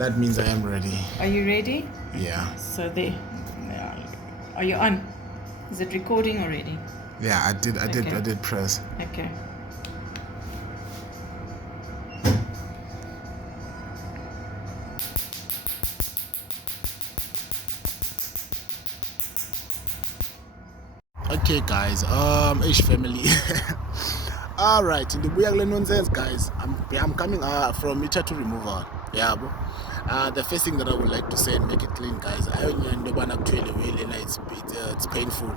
That means I am ready. Are you ready? Yeah. So there. Are you on? Is it recording already? Yeah, I did press. Okay. Okay, guys. Ish family. All right. In the Buyakle nonsense, guys. I'm coming from tattoo removal. Yeah, bro. The first thing that I would like to say and make it clean, guys. It's painful.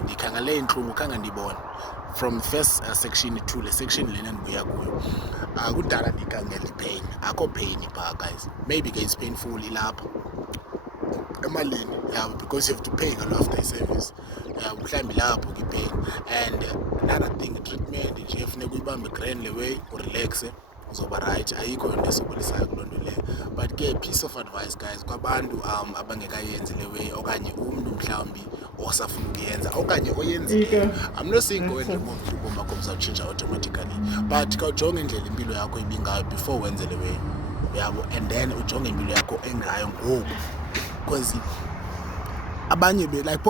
From first section to the section lena ndibuya kuyo kudala ndikangela pain akho pain pha, guys. Maybe it's painful ilapha emalini, yeah, because you have to pay after service, yeah, mhlambi lapho ke-pain. And another thing, treatment nje funeka uyibambe grand way urelaxe uzoba right, ayikho into esokulisayo kuloo nto leyo. But ke piece of advice, guys, kwabantu abangekayenzi le way okanye umntu mhlawumbi osafuna ukuyenza okanye oyenzileyo. I'm not saying go and remove ubomi bakho buzawutshintsha automatically, but khawujonge indlela impilo yakho ibingayo before wenze le way, yabo, and then ujonge impilo yakho engayo ngoku. Because abanye like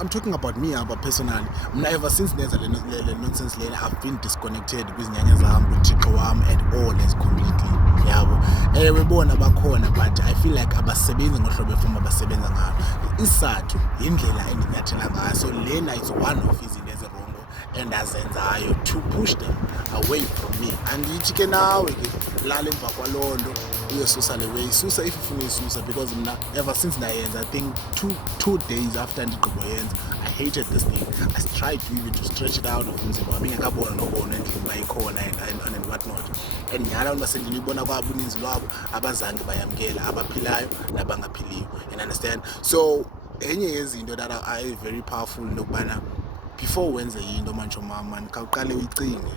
I'm talking about me personally. Ever since ndenza le nonsense lena, I've been disconnected kwizinyanya zam, kuthixo wam, and all is completely, yabo. Ewe bona bakhona, but I feel like abasebenzi ngohlobo efuna abasebenza ngalo. Isizathu yindlela endinyathela ngayo. So lena is one of izinto ezirongo endazenzayo to push them away from me. Andithi ke nawe ke lala emva kwaloo nto uyosusa le way, susa if ufuna uyisusa, because mna ever since ndayenza, I think two days after ndigqiboyenza, I hated this thing. I tried to even to stretch it out of umzimba wami ingekabona nokubona endlini uba ikhona and what not. And nyhani abantu basendilibona kwabo uninzi lwabo abazange bayamkela, abaphilayo nabangaphiliyo, you understand. So enye yezinto that are very powerful into yokubana before wenze into mantsho mama khawuqale uyicinge,